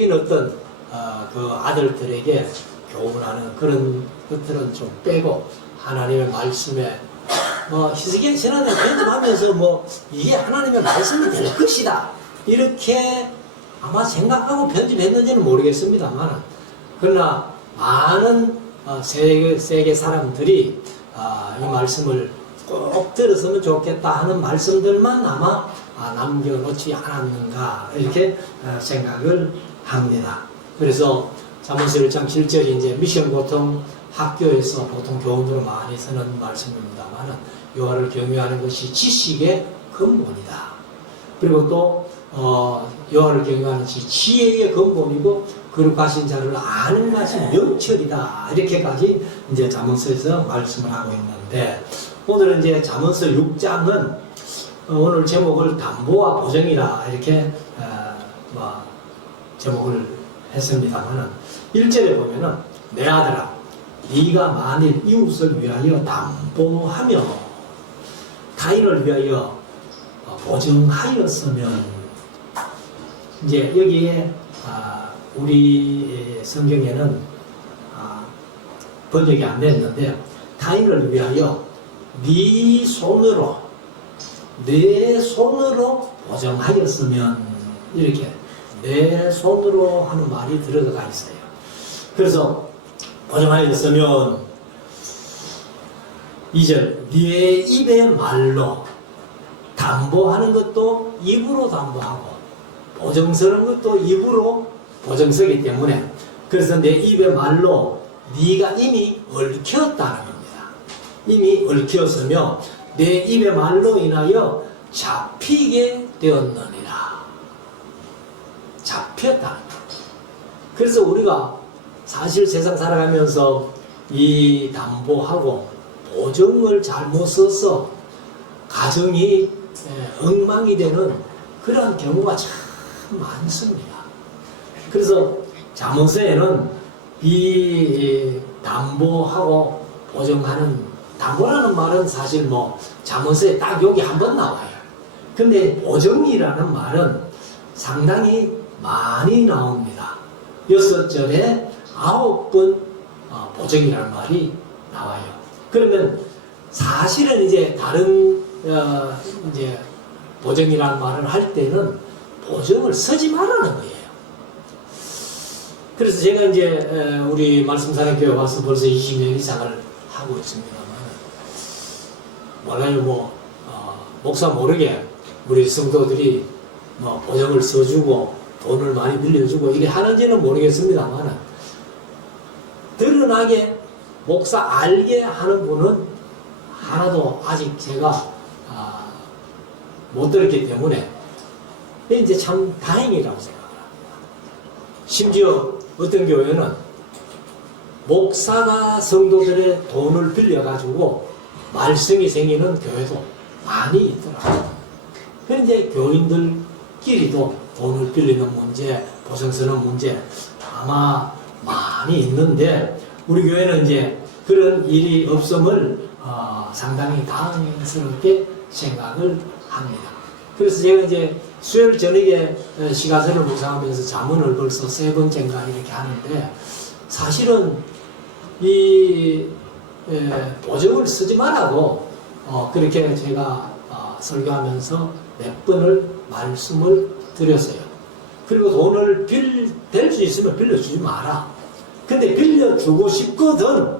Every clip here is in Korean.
어떤 그 아들들에게 교훈하는 그런 것들은 좀 빼고 하나님의 말씀에 히스기야 선언을 편집하면서 이게 하나님의 말씀이 될 것이다 이렇게 아마 생각하고 편집했는지는 모르겠습니다만, 그러나 많은 세계 사람들이 이 말씀을 꼭 들었으면 좋겠다 하는 말씀들만 아마 남겨놓지 않았는가 이렇게 생각을 합니다. 그래서 잠언서 1장 7절이 이제 미션 보통 학교에서 보통 교훈으로 많이 쓰는 말씀입니다만, 여호와를 경외하는 것이 지식의 근본이다. 그리고 또 여호와를 경외하는 것이 지혜의 근본이고 거룩하신 자를 아는 것이 명철이다. 이렇게까지 이제 잠언서에서 말씀을 하고 있는데, 오늘은 이제 잠언서 6장은 오늘 제목을 담보와 보증이라 이렇게 제목을 했습니다만, 1절에 보면은 내 아들아 네가 만일 이웃을 위하여 담보하며 타인을 위하여 보증하였으면, 이제 여기에 우리 성경에는 번역이 안 됐는데, 타인을 위하여 네 손으로 보증하였으면, 이렇게 내 손으로 하는 말이 들어가 있어요. 그래서 보증하였으면 2절 네 입의 말로, 담보하는 것도 입으로 담보하고 보증 서는 것도 입으로 보증 서기 때문에, 그래서 내 입의 말로 네가 이미 얽혔다는 겁니다. 이미 얽혔으며 내 입의 말로 인하여 잡히게 되었느니라. 잡혔다. 그래서 우리가 사실 세상 살아가면서 이 담보하고 보증을 잘못 써서 가정이 엉망이 되는 그런 경우가 참 많습니다. 그래서 잠언서에는 이 담보하고 보증하는, 담보라는 말은 사실 잠언서에 딱 여기 한 번 나와요. 근데 보증이라는 말은 상당히 많이 나옵니다. 6절에 9번 보증이라는 말이 나와요. 그러면 사실은 이제 다른 이제 보증이라는 말을 할 때는 보증을 쓰지 말라는 거예요. 그래서 제가 이제 우리 말씀사랑교회 와서 벌써 20년 이상을 하고 있습니다만, 몰라요, 목사 모르게 우리 성도들이 보증을 써주고 돈을 많이 빌려주고 이래 하는지는 모르겠습니다만, 드러나게 목사 알게 하는 분은 하나도 아직 제가 못 들었기 때문에 이제 참 다행이라고 생각합니다. 심지어 어떤 교회는 목사가 성도들의 돈을 빌려가지고 말썽이 생기는 교회도 많이 있더라고요. 그런데 교인들끼리도 돈을 빌리는 문제, 보증 서는 문제 아마 많이 있는데, 우리 교회는 이제 그런 일이 없음을 상당히 다행스럽게 생각을 합니다. 그래서 제가 이제 수요일 저녁에 시가서를 묵상하면서 잠언을 벌써 3번째인가 이렇게 하는데, 사실은 이 보증을 쓰지 말라고 그렇게 제가 설교하면서 몇 번을 말씀을 드렸어요. 그리고 돈을 될 수 있으면 빌려주지 마라. 근데 빌려주고 싶거든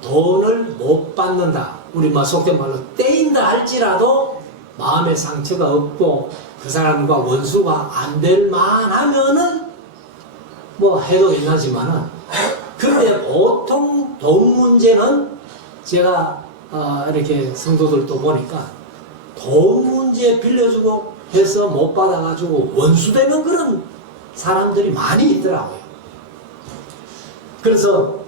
돈을 못 받는다, 우리 속된 말로 떼인다 할지라도 마음의 상처가 없고 그 사람과 원수가 안 될 만하면은 해도 괜찮지만은, 근데 보통 돈 문제는 제가 이렇게 성도들도 보니까 돈 문제 빌려주고 해서 못 받아가지고 원수되는 그런 사람들이 많이 있더라고요. 그래서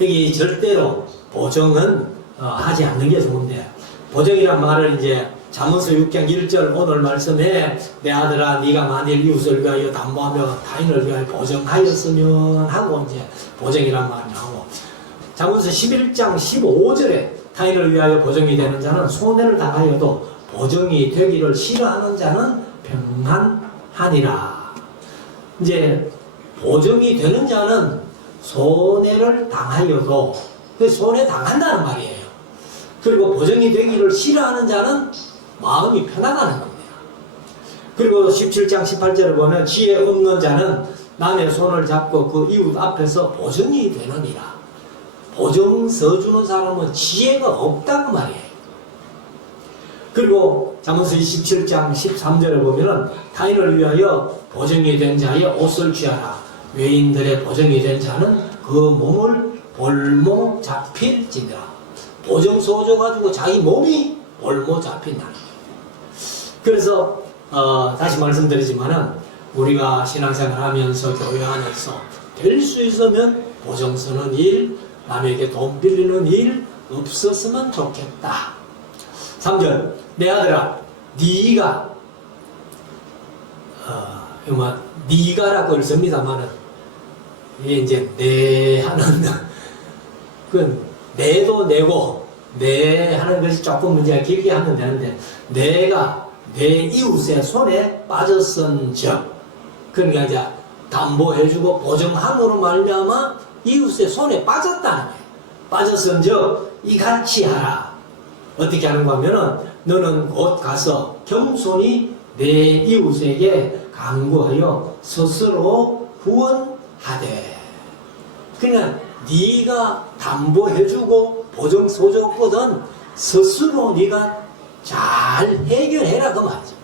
여기 절대로 보증은 하지 않는 게 좋은데, 보증이란 말을 이제 잠언서 6장 1절 오늘 말씀에 내 아들아 네가 만일 이웃을 위하여 담보하며 타인을 위하여 보증하였으면 하고 이제 보증이란 말이 나오고, 잠언서 11장 15절에 타인을 위하여 보증이 되는 자는 손해를 당하여도 보증이 되기를 싫어하는 자는 평안하니라. 이제 보정이 되는 자는 손해를 당하여도 손해 당한다는 말이에요. 그리고 보정이 되기를 싫어하는 자는 마음이 편하다는 겁니다. 그리고 17장 18절을 보면 지혜 없는 자는 남의 손을 잡고 그 이웃 앞에서 보정이 되느니라. 보정 서주는 사람은 지혜가 없다는 말이에요. 그리고 잠언서 27장 13절에 보면은 타인을 위하여 보정이 된 자의 옷을 취하라. 외인들의 보정이 된 자는 그 몸을 볼모 잡힐지니라. 보정 소져 가지고 자기 몸이 볼모 잡힌다. 그래서 다시 말씀드리지만은 우리가 신앙생활 하면서 교회 안에서 될 수 있으면 보정 서는 일, 남에게 돈 빌리는 일 없었으면 좋겠다. 3절, 내 아들아, 네가 네가라고 씁니다만은 이게 이제 내 하는 그 내도 내고 내 하는 것이 조금 문제가 길게 하면 되는데 내가 내 이웃의 손에 빠졌은즉 그러니까 이제 담보해주고 보증함으로 말미암아 이웃의 손에 빠졌다는 거예요. 빠졌은즉 이같이 하라. 어떻게 하는가 하면은 너는 곧 가서 겸손히 내 이웃에게 간구하여 스스로 후원하되. 그러니까 네가 담보해주고 보증 서줬거든 스스로 네가 잘 해결해라 그 말이죠.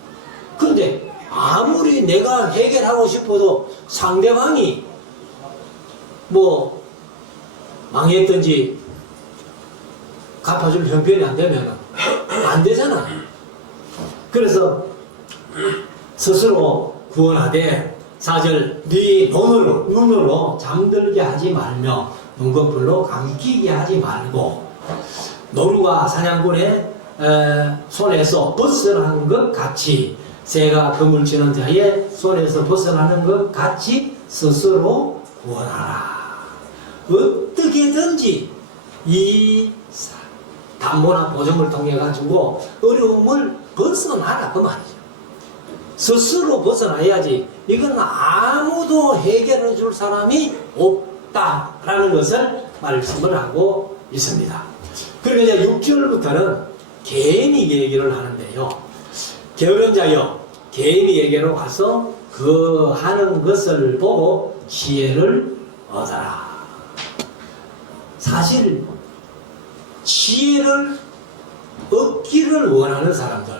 근데 아무리 내가 해결하고 싶어도 상대방이 뭐 망했든지 갚아줄 형편이 안 되면 안 되잖아. 그래서 스스로 구원하되 4절 네 눈으로 잠들게 하지 말며 눈꺼풀로 감기게 하지 말고 노루가 사냥꾼의 손에서 벗어나는 것 같이 새가 그물 치는 자의 손에서 벗어나는 것 같이 스스로 구원하라. 어떻게든지 이 담보나 보증을 통해 가지고 어려움을 벗어나라 그 말이죠. 스스로 벗어나야지. 이건 아무도 해결해 줄 사람이 없다라는 것을 말씀을 하고 있습니다. 그리고 이제 6절부터는 개인이 얘기를 하는데요. 게으른 자여 개인이에게로 가서 그 하는 것을 보고 지혜를 얻어라. 사실 지혜를 얻기를 원하는 사람들,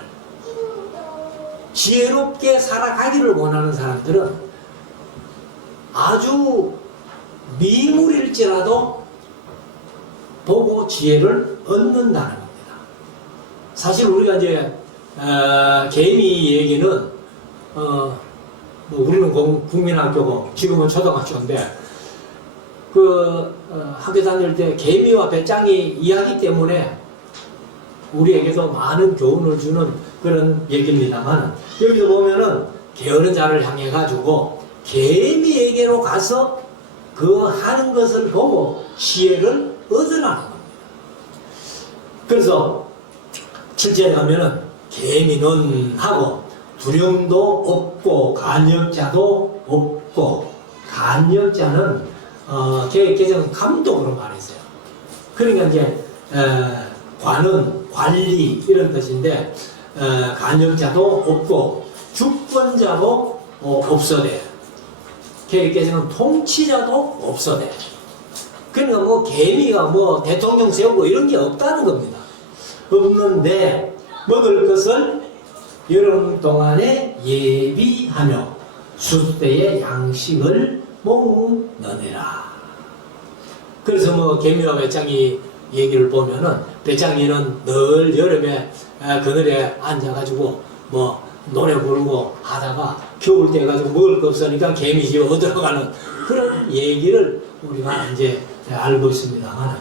지혜롭게 살아가기를 원하는 사람들은 아주 미물일지라도 보고 지혜를 얻는다는 겁니다. 사실 우리가 이제 개인이 얘기는 우리는 국민학교고 지금은 초등학교인데 학교 다닐 때 개미와 배짱이 이야기 때문에 우리에게도 많은 교훈을 주는 그런 얘기입니다만 여기도 보면은 게으른 자를 향해 가지고 개미에게로 가서 그 하는 것을 보고 지혜를 얻으라는 겁니다. 그래서 7절에 가면은 개미는 하고 두령도 없고 간역자도 없고 간역자는 개정은 감독으로 말했어요. 그러니까 이제 관은 관리 이런 뜻인데 간역자도 없고 주권자도 없어대. 개정은 통치자도 없어대. 그러니까 뭐 개미가 뭐 대통령 세우고 이런 게 없다는 겁니다. 없는데 먹을 것을 여름 동안에 예비하며 수수때에 양식을 먹느니라. 그래서 뭐 개미와 배짱이 얘기를 보면은 배짱이는 늘 여름에 그늘에 앉아가지고 뭐 노래 부르고 하다가 겨울 때 가지고 먹을 거 없으니까 개미집 얻어가는 그런 얘기를 우리가 이제 알고 있습니다만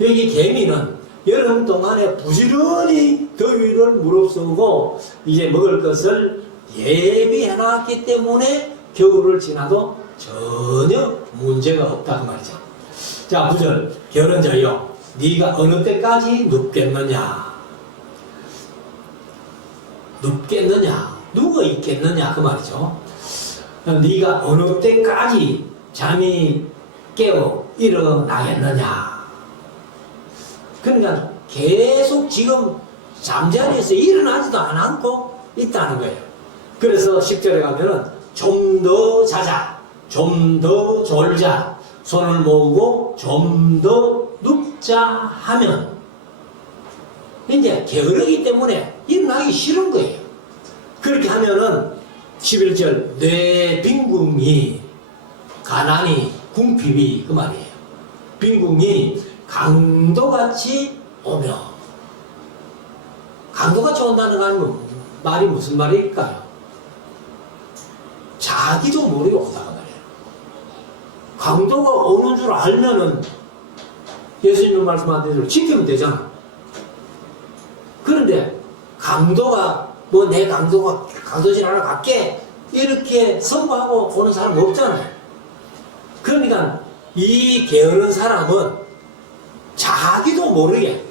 여기 개미는 여름 동안에 부지런히 더위를 무릅쓰고 이제 먹을 것을 예비해놨기 때문에 겨울을 지나도 전혀 문제가 없다고 말이죠. 자, 9절 게으른 자여 네가 어느 때까지 눕겠느냐. 눕겠느냐 누가 있겠느냐 그 말이죠. 네가 어느 때까지 잠이 깨어 일어나겠느냐. 그러니까 계속 지금 잠자리에서 일어나지도 않고 있다는 거예요. 그래서 10절에 가면은 좀 더 자자, 좀 더 졸자, 손을 모으고 좀 더 눕자 하면 이제 게으르기 때문에 일어나기 싫은 거예요. 그렇게 하면은 11절 뇌 빈궁이 가난이 궁핍이 그 말이에요. 빈궁이 강도같이 오며, 강도같이 온다는 건 말이 무슨 말일까요? 자기도 모르게 온다는 말이에요. 강도가 오는 줄 알면은 예수님 말씀하신 대로 지키면 되잖아. 그런데 강도가 뭐 내 강도가 강도질 하러 갈게 이렇게 선포하고 오는 사람 없잖아요. 그러니까 이 게으른 사람은 자기도 모르게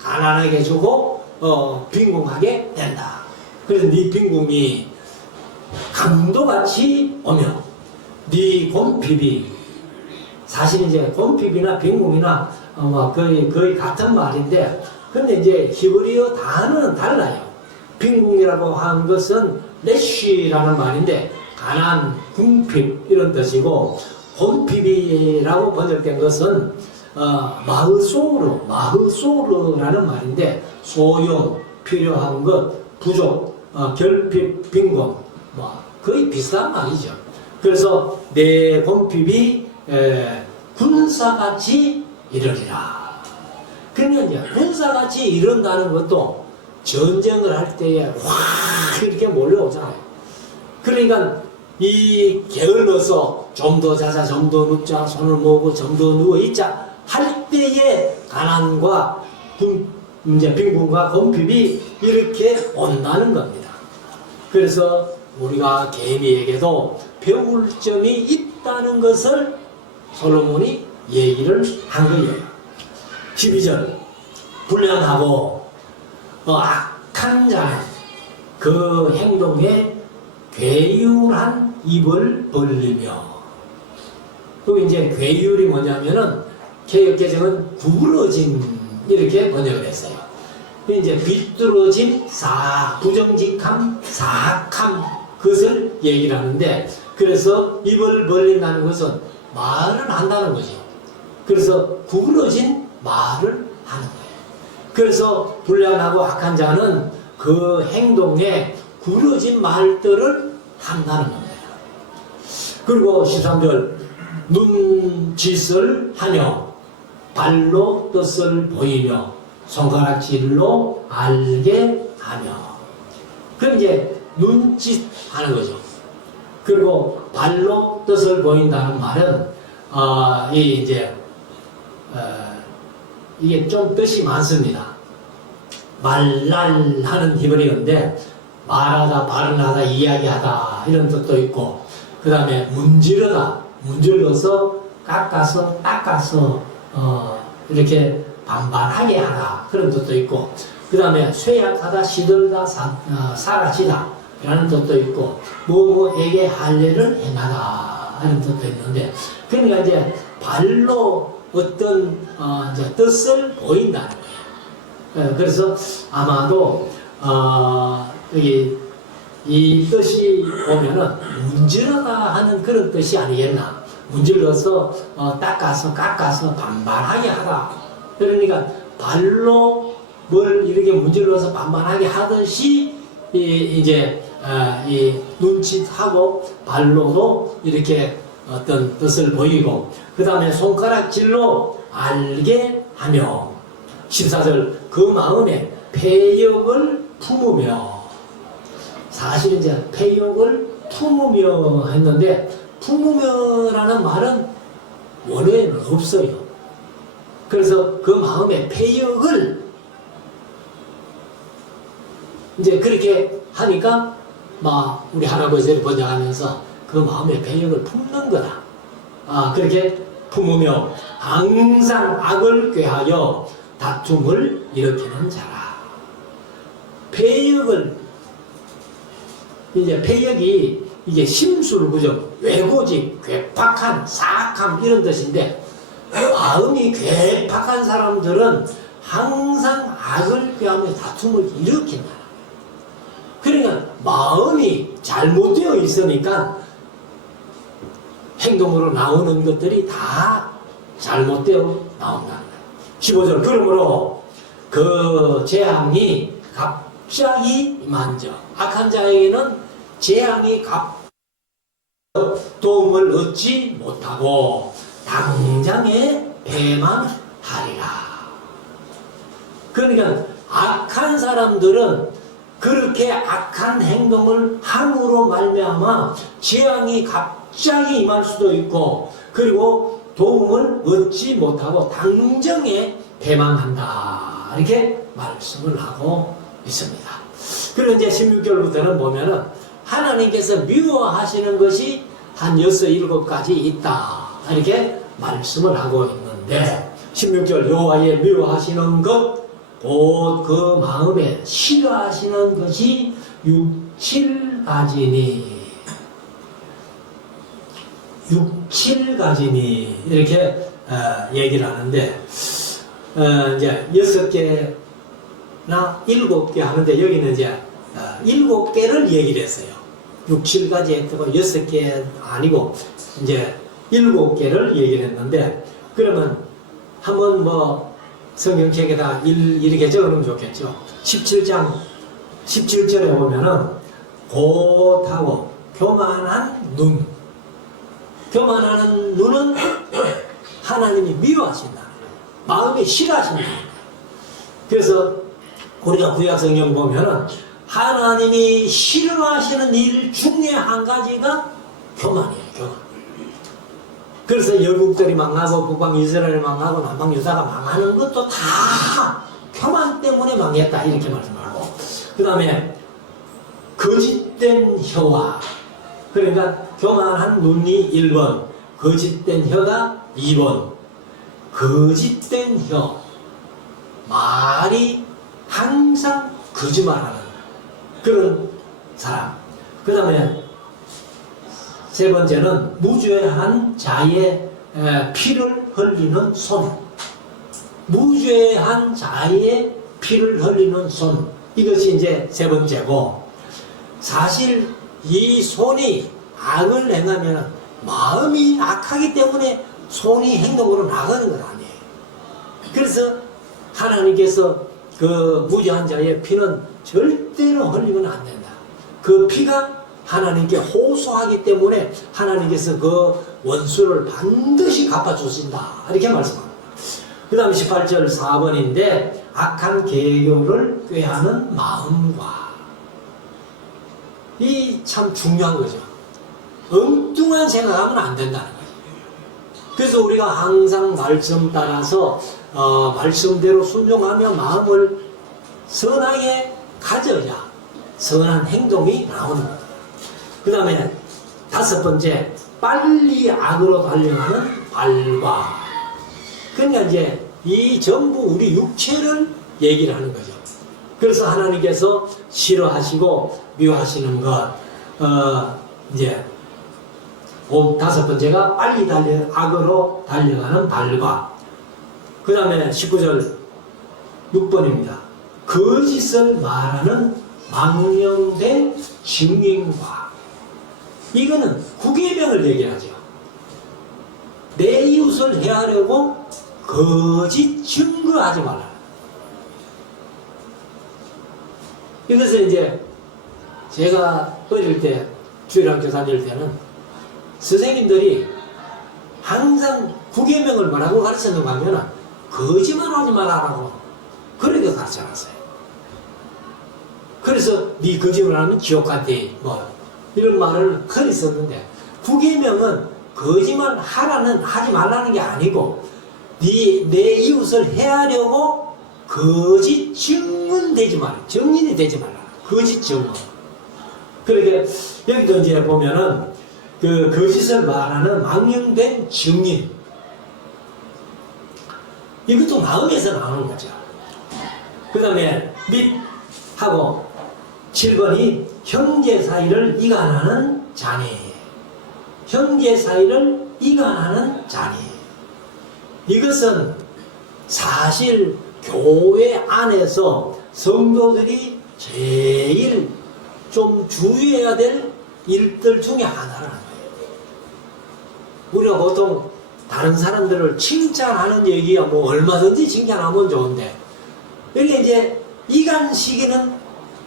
가난하게 주고 빈궁하게 된다. 그래서 네 빈궁이 강도같이 오며 네 곰핍이, 사실 이제 곰핍이나 빈궁이나 거의 같은 말인데, 근데 이제 히브리어 단어는 달라요. 빈궁이라고 하는 것은 레쉬라는 말인데 가난, 궁핍 이런 뜻이고, 곰핍이라고 번역된 것은 마흐소르라는 말인데 소용, 필요한 것, 부족, 결핍, 빈곤, 거의 비슷한 말이죠. 그래서 내 곰핍이 군사같이 이르리라. 그러니까 이제 군사같이 이른다는 것도 전쟁을 할 때에 확 이렇게 몰려오잖아요. 그러니까 이 게을러서 좀 더 자자, 좀 더 눕자, 손을 모으고 좀 더 누워 있자 할 때에 가난과 이제 빈곤과 곰핍이 이렇게 온다는 겁니다. 그래서 우리가 개미에게도 배울 점이 있다는 것을 솔로몬이 얘기를 한 거예요. 12절 불량하고 악한 자는 그 행동에 괴유한 입을 벌리며, 그 이제 괴율이 뭐냐면은 개역개정은 구부러짐 이렇게 번역을 했어요. 이제 비뚤어짐, 부정직함, 사악함 그것을 얘기를 하는데, 그래서 입을 벌린다는 것은 말을 한다는 거죠. 그래서 구부러진 말을 하는 거예요. 그래서 불량하고 악한 자는 그 행동에 구부러진 말들을 한다는 겁니다. 그리고 13절 눈짓을 하며 발로 뜻을 보이며 손가락질로 알게 하며. 그럼 이제 눈짓 하는 거죠. 그리고 발로 뜻을 보인다는 말은 이게 좀 뜻이 많습니다. 말랄하는 히브리어인데 말하다, 발언하다, 이야기하다 이런 뜻도 있고, 그 다음에 문질러서 깎아서 이렇게 반반하게 하라 그런 뜻도 있고, 그 다음에 쇠약하다, 시들다, 사라지다 라는 뜻도 있고, 뭐뭐에게 할 일을 행하다 하는 뜻도 있는데, 그러니까 이제 발로 어떤 이제 뜻을 보인다는 거예요. 그래서 아마도 여기 이 뜻이 보면은 문질러다 하는 그런 뜻이 아니겠나. 문질러서 깎아서 반반하게 하라. 그러니까 발로 뭘 이렇게 문질러서 반반하게 하듯이 이제 이 눈짓하고 발로도 이렇게 어떤 뜻을 보이고, 그 다음에 손가락질로 알게 하며, 14절 그 마음에 패역을 품으며. 사실 이제 패역을 품으며 했는데, 품으며라는 말은 원어에는 없어요. 그래서 그 마음에 패역을 이제 그렇게 하니까 우리 할아버지를 번역하면서 그 마음에 패역을 품는 거다. 그렇게 품으며 항상 악을 꾀하여 다툼을 일으키는 자라. 패역을 이제 폐역이 이게 심술, 그죠? 왜고집, 괴팍한, 사악함 이런 뜻인데, 마음이 괴팍한 사람들은 항상 악을 꾀하며 다툼을 일으킨다. 그러니까 마음이 잘못되어 있으니까 행동으로 나오는 것들이 다 잘못되어 나온다는 거예요. 15절. 그러므로 그 재앙이 갑자기 임한즉 악한 자에게는 재앙이 도움을 얻지 못하고 당장에 패망하리라. 그러니까 악한 사람들은 그렇게 악한 행동을 함으로 말미암아 재앙이 갑자기 임할 수도 있고, 그리고 도움을 얻지 못하고 당장에 패망한다, 이렇게 말씀을 하고 있습니다. 그리고 이제 16절부터는 보면은 하나님께서 미워하시는 것이 한 6, 7가지 있다, 이렇게 말씀을 하고 있는데, 16절 여호와의 미워하시는 것 곧 그 마음에 싫어하시는 것이 6, 7가지니 6, 7가지니 이렇게 얘기를 하는데, 이제 6개나 7개 하는데 여기는 이제 7개를 얘기를 했어요. 6, 7가지 했다고 6개 아니고 이제 7개를 얘기를 했는데, 그러면 한번 뭐 성경책에다 이렇게 적어놓으면 좋겠죠. 17장 17절에 보면은 곧하고 교만한 눈, 교만하는 눈은 하나님이 미워하신다, 마음이 싫어하신다. 그래서 우리가 구약 성경 보면은 하나님이 싫어하시는 일 중에 한 가지가 교만이에요. 교만. 그래서 열국들이 망하고 북방 이스라엘 망하고 남방 유다가 망하는 것도 다 교만 때문에 망했다, 이렇게 말씀하고, 그 다음에 거짓된 혀와, 그러니까 교만한 눈이 1번, 거짓된 혀가 2번, 거짓된 혀, 말이 항상 거짓말하는 그런 사람. 그 다음에 세 번째는 무죄한 자의 피를 흘리는 손. 무죄한 자의 피를 흘리는 손. 이것이 이제 세 번째고, 사실 이 손이 악을 행하면 마음이 악하기 때문에 손이 행동으로 나가는 건 아니에요. 그래서 하나님께서 그 무죄한 자의 피는 절대로 흘리면 안 된다. 그 피가 하나님께 호소하기 때문에 하나님께서 그 원수를 반드시 갚아주신다, 이렇게 말씀합니다. 그 다음에 18절 4번인데 악한 계교를 꾀하는 마음과, 이 참 중요한 거죠. 엉뚱한 생각하면 안 된다는 거예요. 그래서 우리가 항상 말씀 따라서 말씀대로 순종하며 마음을 선하게 가져야 선한 행동이 나오는 거예요. 그 다음에 5번째, 빨리 악으로 달려가는 발과. 그러니까 이제 이 전부 우리 육체를 얘기를 하는 거죠. 그래서 하나님께서 싫어하시고 미워하시는 것, 이제 5번째가 빨리 악으로 달려가는 발과, 그 다음에 19절 6번입니다. 거짓을 말하는 망령된 증인과. 이거는 구계명을 얘기하죠. 내 이웃을 해하려고 거짓 증거하지 말라. 이것은 이제 제가 어릴 때 주일학교 다닐 때는 선생님들이 항상 구계명을 뭐라고 가르쳤는가 하면은 거짓말하지 말라라고 그렇게 가르쳐놨어요. 그래서 네 거짓말하면 지옥 간대, 뭐 이런 말을 흔히 썼는데, 구계명은 거짓말 하지 말라는 게 아니고 내 이웃을 해하려고 거짓 증언되지 말라, 증인이 되지 말라, 거짓 증언. 그러니까 여기도 이제 보면은 그 거짓을 말하는 망령된 증인, 이것도 마음에서 나오는 거죠. 그 다음에 및하고 7번이 형제 사이를 이간하는 자니. 형제 사이를 이간하는 자니. 이것은 사실 교회 안에서 성도들이 제일 좀 주의해야 될 일들 중에 하나라는 거예요. 우리가 보통 다른 사람들을 칭찬하는 얘기야 뭐 얼마든지 칭찬하면 좋은데, 이렇게 이제 이간시키는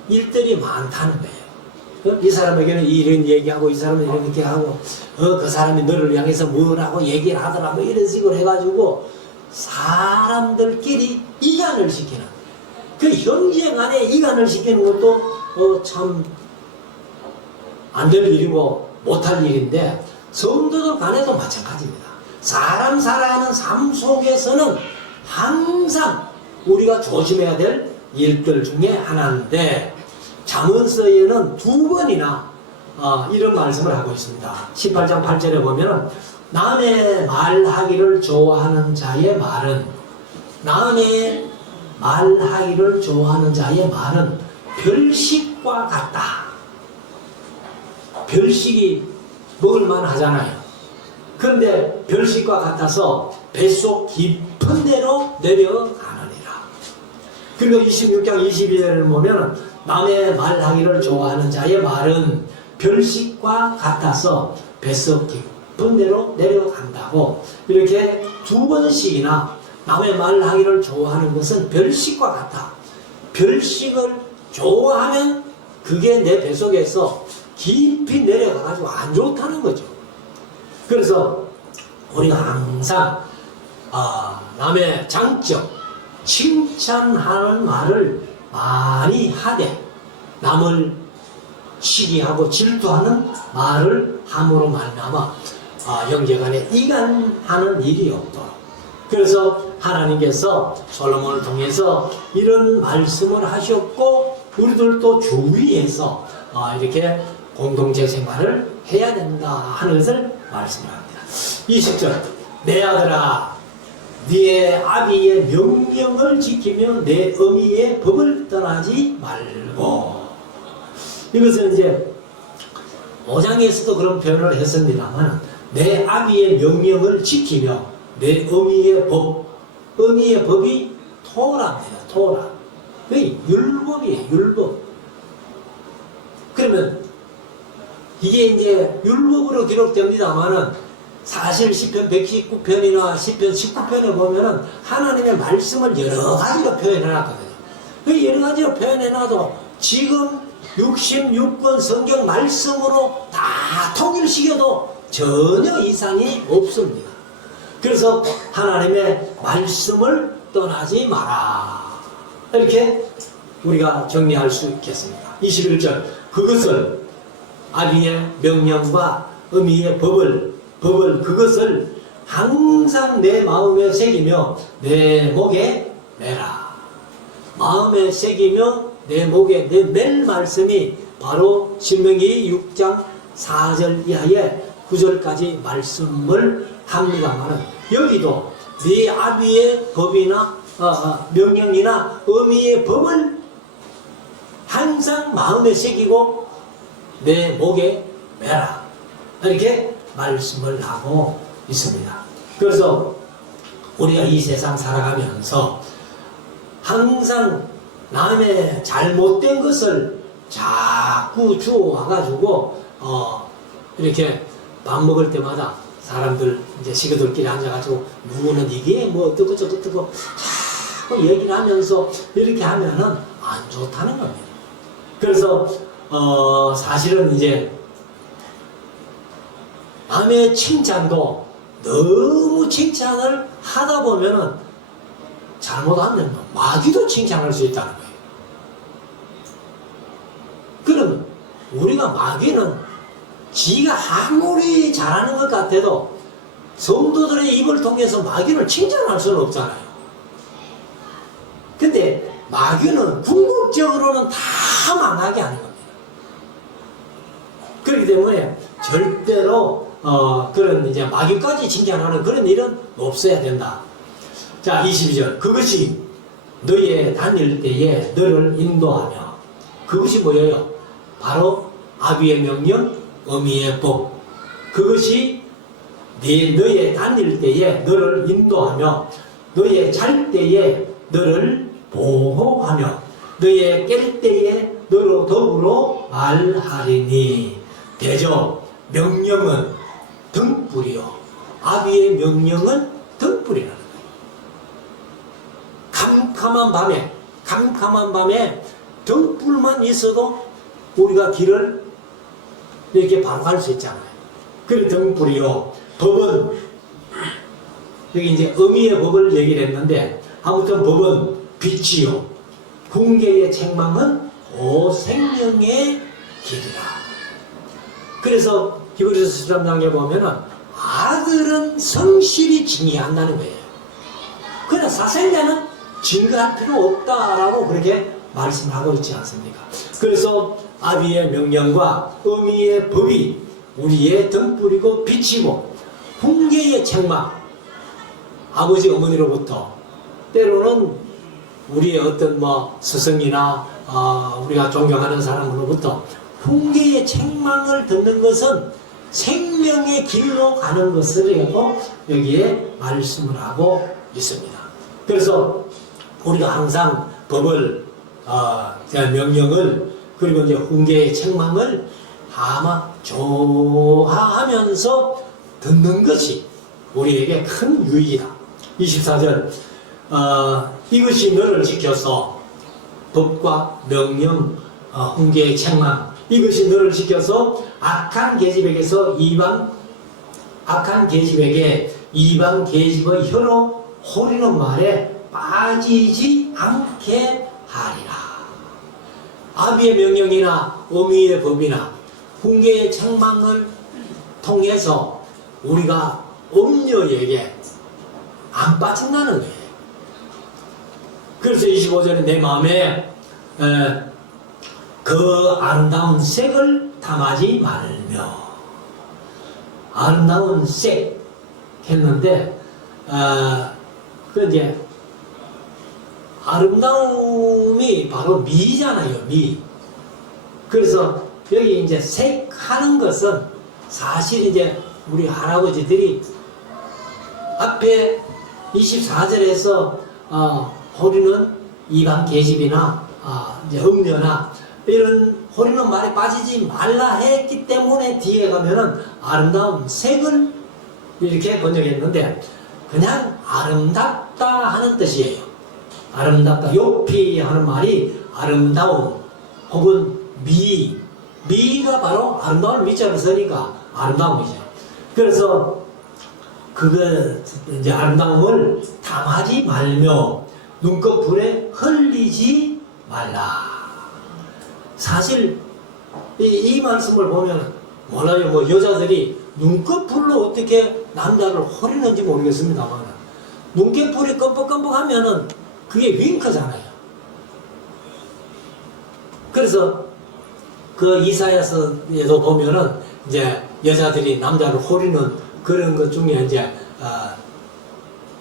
일들이 많다는 거예요. 이 사람에게는 이런 얘기하고 이 사람은 이렇게 하고 그 사람이 너를 향해서 뭐라고 얘기를 하더라 뭐 이런 식으로 해가지고 사람들끼리 이간을 시키는, 그 형제 간에 이간을 시키는 것도 참 안 될 일이고 못할 일인데, 성도들 간에도 마찬가지입니다. 사람 살아가는 삶 속에서는 항상 우리가 조심해야 될 일들 중에 하나인데, 잠언서에는 2번이나 이런 말씀을 하고 있습니다. 18장 8절에 보면 남의 말하기를 좋아하는 자의 말은, 남의 말하기를 좋아하는 자의 말은 별식과 같다. 별식이 먹을만 하잖아요. 그런데 별식과 같아서 뱃속 깊은 데로 내려가느니라. 그리고 26장 22절을 보면 남의 말하기를 좋아하는 자의 말은 별식과 같아서 뱃속 깊은 데로 내려간다고, 이렇게 2번씩이나 남의 말하기를 좋아하는 것은 별식과 같아. 별식을 좋아하면 그게 내 뱃속에서 깊이 내려가가지고 안 좋다는 거죠. 그래서 우리가 항상 남의 장점, 칭찬하는 말을 많이 하되 남을 시기하고 질투하는 말을 함으로 말미암아 형제간에 이간하는 일이 없도록. 그래서 하나님께서 솔로몬을 통해서 이런 말씀을 하셨고, 우리들도 주위에서 이렇게 공동체 생활을 해야 된다 하는 것을 말씀합니다. 20절, 내 아들아 네 아비의 명령을 지키며 내 어미의 법을 떠나지 말고. 이것은 이제 5장에서도 그런 표현을 했습니다만, 내 아비의 명령을 지키며 내 어미의 법, 어미의 법이 토라입니다. 토라. 그게 율법이에요. 율법. 그러면 이게 이제 율법으로 기록됩니다만은, 사실 시편 119편이나 시편 19편에 보면은 하나님의 말씀을 여러 가지로 표현해놨거든요. 그 여러 가지로 표현해놔도 지금 66권 성경 말씀으로 다 통일시켜도 전혀 이상이 없습니다. 그래서 하나님의 말씀을 떠나지 마라, 이렇게 우리가 정리할 수 있겠습니다. 21절, 그것을 아비의 명령과 어미의 법을 그것을 항상 내 마음에 새기며 내 목에 매라. 마음에 새기며 내 목에 낼 말씀이 바로 신명기 6장 4절 이하의 9절까지 말씀을 합니다만, 여기도 네 아비의 법이나 명령이나 어미의 법을 항상 마음에 새기고 내 목에 매라, 이렇게 말씀을 하고 있습니다. 그래서 우리가 이 세상 살아가면서 항상 남의 잘못된 것을 자꾸 주워와가지고 이렇게 밥 먹을 때마다 사람들 이제 식구들끼리 앉아가지고 누구는 이게 뭐 어떻고 저떻고 자꾸 얘기를 하면서 이렇게 하면은 안 좋다는 겁니다. 그래서 사실은 이제 남의 칭찬도 너무 칭찬을 하다 보면은 잘못하면 마귀도 칭찬할 수 있다는 거예요. 그럼 우리가 마귀는 지가 아무리 잘하는 것 같아도 성도들의 입을 통해서 마귀를 칭찬할 수는 없잖아요. 근데 마귀는 궁극적으로는 다 망하게 하는 겁니다. 그렇기 때문에 절대로 그런 이제 마귀까지 칭찬하는 그런 일은 없어야 된다. 자, 22절. 그것이 너의 다닐 때에 너를 인도하며 그것이 뭐예요? 바로 아비의 명령, 어미의 법. 그것이 너의 다닐 때에 너를 인도하며 너의 잘 때에 너를 보호하며 너의 깰 때에 너로 더불어 말하리니 대저 명령은 등불이요 아비의 명령은 등불이라는 거예요. 캄캄한 밤에 등불만 있어도 우리가 길을 이렇게 바로 갈 수 있잖아요. 그래 등불이요. 법은 여기 이제 어미의 법을 얘기를 했는데 아무튼 법은 빛이요. 훈계의 책망은 생명의 길이라. 그래서 히브리서 13장에 보면은 아들은 성실히 징계한다는 거예요. 그러나 사생자는 징계할 필요 없다라고 그렇게 말씀하고 있지 않습니까? 그래서 아비의 명령과 어미의 법이 우리의 등불이고 빛이고 훈계의 책망, 아버지 어머니로부터 때로는 우리의 어떤 스승이나 우리가 존경하는 사람으로부터 훈계의 책망을 듣는 것은 생명의 길로 가는 것을 여기에 말씀을 하고 있습니다. 그래서 우리가 항상 법을 명령을 그리고 이제 훈계의 책망을 아마 좋아하면서 듣는 것이 우리에게 큰 유익이다. 24절 이것이 너를 지켜서 법과 명령 훈계의 책망 이것이 너를 지켜서 악한 계집에게 이방 계집의 혀로 호리는 말에 빠지지 않게 하리라. 아비의 명령이나 어미의 법이나 훈계의 책망을 통해서 우리가 음녀에게 안 빠진다는 거예요. 그래서 25절에 내 마음에 그 아름다운 색을 탐하지 말며 아름다운 색 했는데 그 이제 아름다움이 바로 미잖아요. 미. 그래서 여기 이제 색하는 것은 사실 이제 우리 할아버지들이 앞에 24절에서 호리는 이방 계집이나 이제 음녀나 이런 호리는 말에 빠지지 말라 했기 때문에 뒤에 가면은 아름다운 색을 이렇게 번역했는데 그냥 아름답다 하는 뜻이에요. 아름답다. 요피 하는 말이 아름다움 혹은 미가 바로 아름다움을 미자로 쓰니까 아름다움이죠. 그래서 이제 아름다움을 탐하지 말며 눈꺼풀에 흘리지 말라. 사실 이 말씀을 보면 몰라요. 여자들이 눈꺼풀로 어떻게 남자를 허리는지 모르겠습니다만 눈꺼풀이 껌뻑껌뻑하면은 그게 윙크잖아요. 그래서 그 이사야서에도 보면은 이제 여자들이 남자를 호리는 그런 것 중에 이제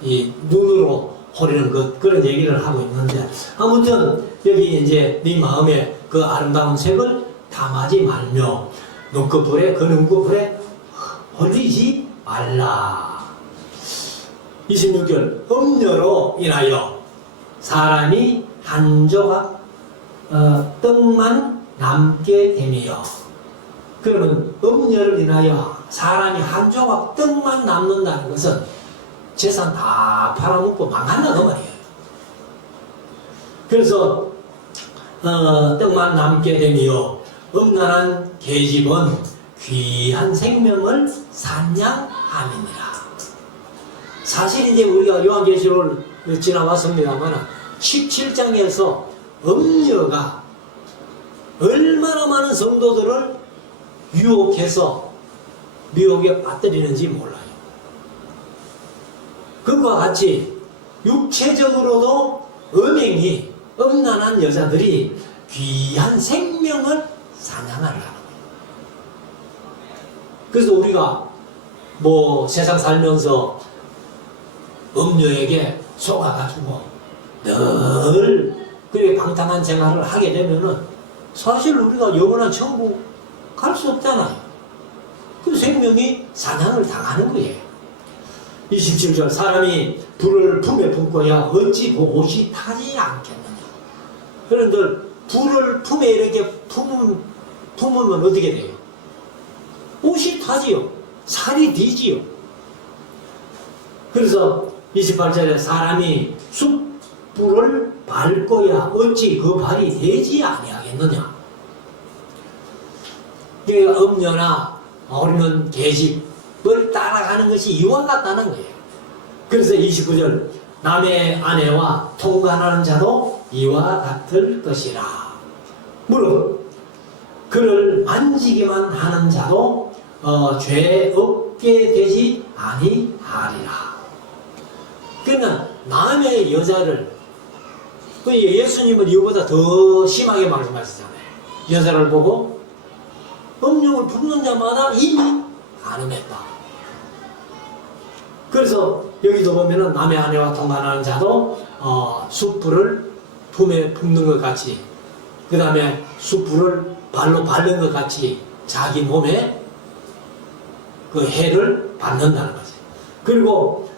이 눈으로 호리는 것 그런 얘기를 하고 있는데 아무튼 여기 이제 네 마음에 그 아름다운 색을 탐하지 말며 눈꺼풀에 그 눈꺼풀에 흘리지 말라. 26절 음녀로 인하여 사람이 한 조각 떡만 남게 되며 그러면 음녀를 인하여 사람이 한 조각 떡만 남는다는 것은 재산 다 팔아먹고 망한다 그 말이에요. 그래서 떡만 남게 되며 음란한 계집은 귀한 생명을 산양함이니라. 사실 이제 우리가 요한계시록을 지나왔습니다만 17장에서 음녀가 얼마나 많은 성도들을 유혹해서 미혹에 빠뜨리는지 몰라요. 그것과 같이 육체적으로도 음란한 여자들이 귀한 생명을 사냥하려는 거예요. 그래서 우리가 세상 살면서 음녀에게 속아가지고 늘 그렇게 방탕한 생활을 하게 되면은 사실 우리가 영원한 천국 갈 수 없잖아요. 그 생명이 사냥을 당하는 거예요. 27절 사람이 불을 품에 품고야 어찌 그 옷이 타지 않겠느냐. 그런데 불을 품에 이렇게 품으면 어떻게 돼요? 옷이 타지요. 살이 뒤지요. 그래서 28절에 사람이 숯불을 밟고야 어찌 그 발이 되지 아니하겠느냐. 음녀나 어리는 계집을 따라가는 것이 이와 같다는 거예요. 그래서 29절 남의 아내와 통관하는 자도 이와 같을 것이라. 물론 그를 만지기만 하는 자도 죄 없게 되지 아니하리라. 그러니까 남의 여자를, 예수님은 이거보다 더 심하게 말씀하시잖아요. 여자를 보고 음욕을 품는 자마다 이미 간음했다. 그래서 여기도 보면은 남의 아내와 통관하는 자도 숯불을 품에 품는 것 같이, 그 다음에 숯불을 발로 밟는 것 같이 자기 몸에 그 해를 받는다는 거지. 그리고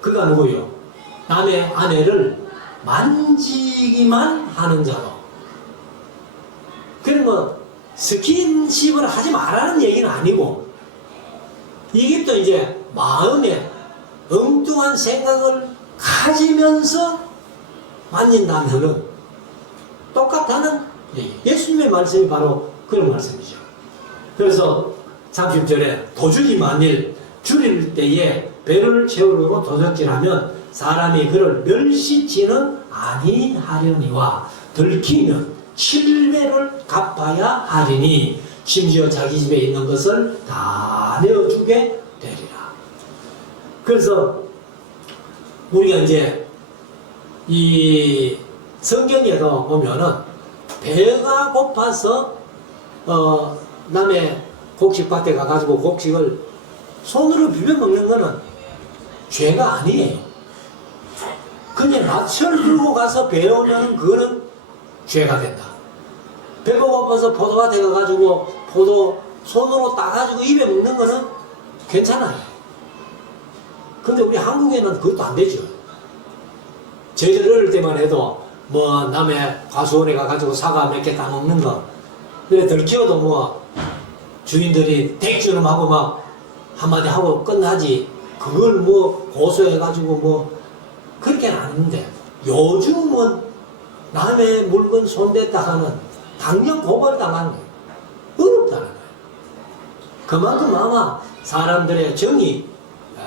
그가 누구요? 남의 아내를 만지기만 하는 자도. 그러면 스킨십을 하지 말라는 얘기는 아니고, 이게 또 이제 마음에 엉뚱한 생각을 가지면서 만진다면은 똑같다는 얘기. 예수님의 말씀이 바로 그런 말씀이죠. 그래서 30절에 도둑이 만일 줄일 때에 배를 채우려고 도적질하면 사람이 그를 멸시치는 아니하려니와 들키면 7배를 갚아야 하리니 심지어 자기 집에 있는 것을 다 내어주게 되리라. 그래서 우리가 이제 이 성경에도 보면은 배가 고파서 남의 곡식밭에 가가지고 곡식을 손으로 비벼 먹는 거는 죄가 아니에요. 그냥 낯을 들고 가서 배우면 그거는 죄가 된다. 배가 고파서 포도밭에 가가지고 포도 손으로 따가지고 입에 먹는 거는 괜찮아요. 근데 우리 한국에는 그것도 안 되죠. 저희들 어릴 때만 해도 뭐 남의 과수원에 가가지고 사과 몇 개 따먹는 거, 그래 들키워도 뭐 주인들이 대주름 하고 막 한마디 하고 끝나지, 그걸 뭐 고소해가지고 뭐 그렇게는 안 했는데, 요즘은 남의 물건 손댔다 하는 당장 고발당하는 거예요. 어렵다는 거예요. 그만큼 아마 사람들의 정이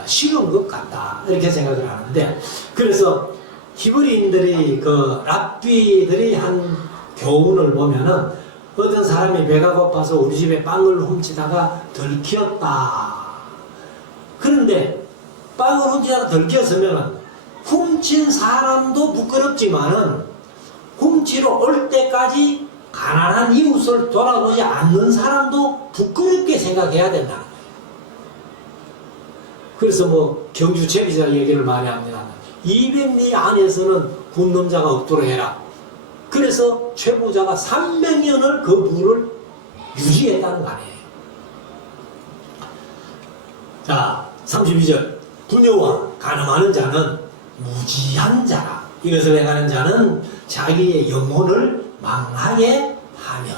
식은 것 같다, 이렇게 생각을 하는데, 그래서 히브리인들이 랍비들이 한 교훈을 보면은, 어떤 사람이 배가 고파서 우리 집에 빵을 훔치다가 들키었다. 그런데 빵을 훔치다가 들키었으면 훔친 사람도 부끄럽지만은 훔치러 올 때까지 가난한 이웃을 돌아보지 않는 사람도 부끄럽게 생각해야 된다. 그래서 뭐 경주 채비자 얘기를 많이 합니다. 200리 안에서는 굶는 자가 없도록 해라. 그래서 최부자가 300년을 그 부를 유지했다는 거 아니에요. 자, 32절. 부녀와 간음하는 자는 무지한 자라. 이것을 행하는 자는 자기의 영혼을 망하게 하며.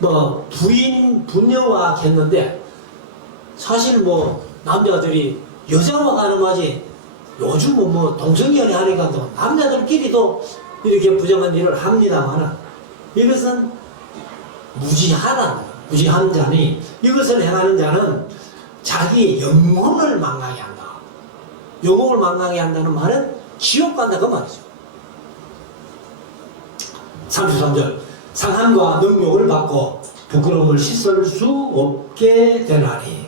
뭐 부인, 부녀와 했는데 사실 뭐 남자들이 여자와 간음하지, 요즘은 뭐 동성연애 하니까 또 남자들끼리도 이렇게 부정한 일을 합니다만, 이것은 무지한 자니, 이것을 행하는 자는 자기 영혼을 망하게 한다. 영혼을 망하게 한다는 말은 지옥 간다, 그 말이죠. 33절. 상함과 능욕을 받고 부끄러움을 씻을 수 없게 되나니.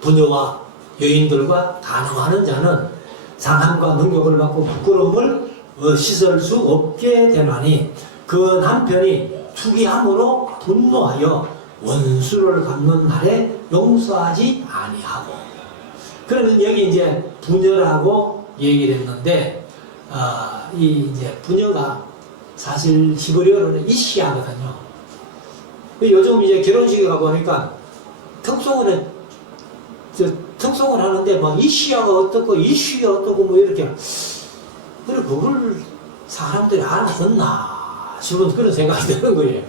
부녀와 여인들과 간음하는 자는 상함과 능욕을 받고 부끄러움을 씻을 수 없게 되나니, 그 남편이 투기함으로 분노하여 원수를 갚는 날에 용서하지 아니하고. 그러면 여기 이제 부녀라고 얘기를 했는데, 이 이제 부녀가 사실 히브리어로는 이시야거든요. 요즘 이제 결혼식에 가보니까 특송을 하는데 막 이시야가 어떻고 이시야 어떻고 뭐 이렇게 그래 그걸 사람들이 알아듣나 싶은 그런 생각이 드는 거예요.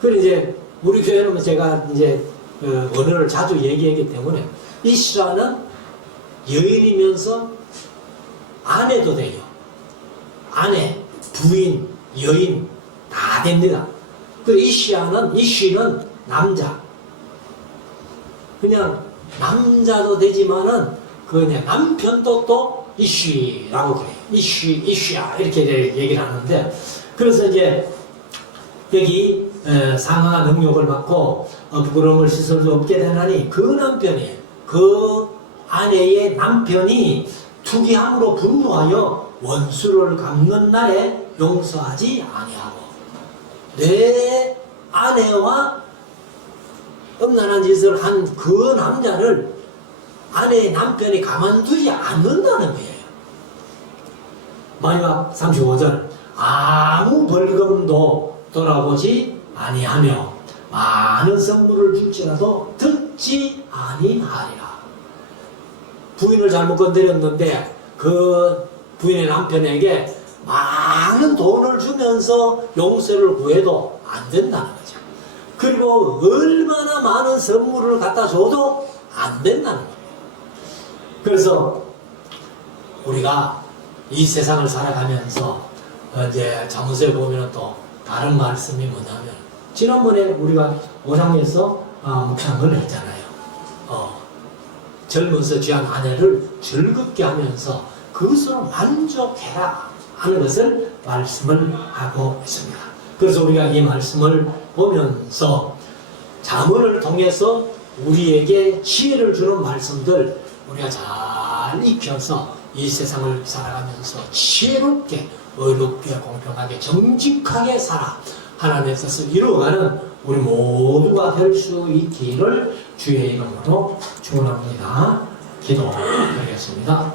그래 이제 우리 교회는 제가 이제 언어를 자주 얘기하기 때문에 이시라는 여인이면서 아내도 돼요. 아내, 부인, 여인 다 됩니다. 그리고 이시는 남자. 그냥 남자도 되지만은 그냥 남편도 또 이시라고 그래요. 이시야 이렇게 얘기를 하는데 그래서 이제 여기 상하 능욕을 받고 부끄러움을 씻을 수 없게 되나니 그 아내의 남편이 투기함으로 분노하여 원수를 갚는 날에 용서하지 아니하고 내 아내와 음란한 짓을 한 그 남자를 아내의 남편이 가만두지 않는다는 거예요. 마지막 35절 아무 벌금도 돌아보지 아니하며 많은 선물을 줄지라도 듣지 아니하리라. 부인을 잘못 건드렸는데 그 부인의 남편에게 많은 돈을 주면서 용서를 구해도 안 된다는 거죠. 그리고 얼마나 많은 선물을 갖다 줘도 안 된다는 거예요. 그래서 우리가 이 세상을 살아가면서 이제 자문서에 보면 또 다른 말씀이 뭐냐면 지난번에 우리가 5장에서 묵상을 했잖아요. 젊어서 귀한 아내를 즐겁게 하면서 그것으로 만족해라 하는 것을 말씀을 하고 있습니다. 그래서 우리가 이 말씀을 보면서 잠언을 통해서 우리에게 지혜를 주는 말씀들 우리가 잘 익혀서 이 세상을 살아가면서 지혜롭게 의롭게 공평하게 정직하게 살아 하나님의 뜻을 이루어가는 우리 모두가 될 수 있기를 주의 이름으로 축원합니다. 기도드리겠습니다.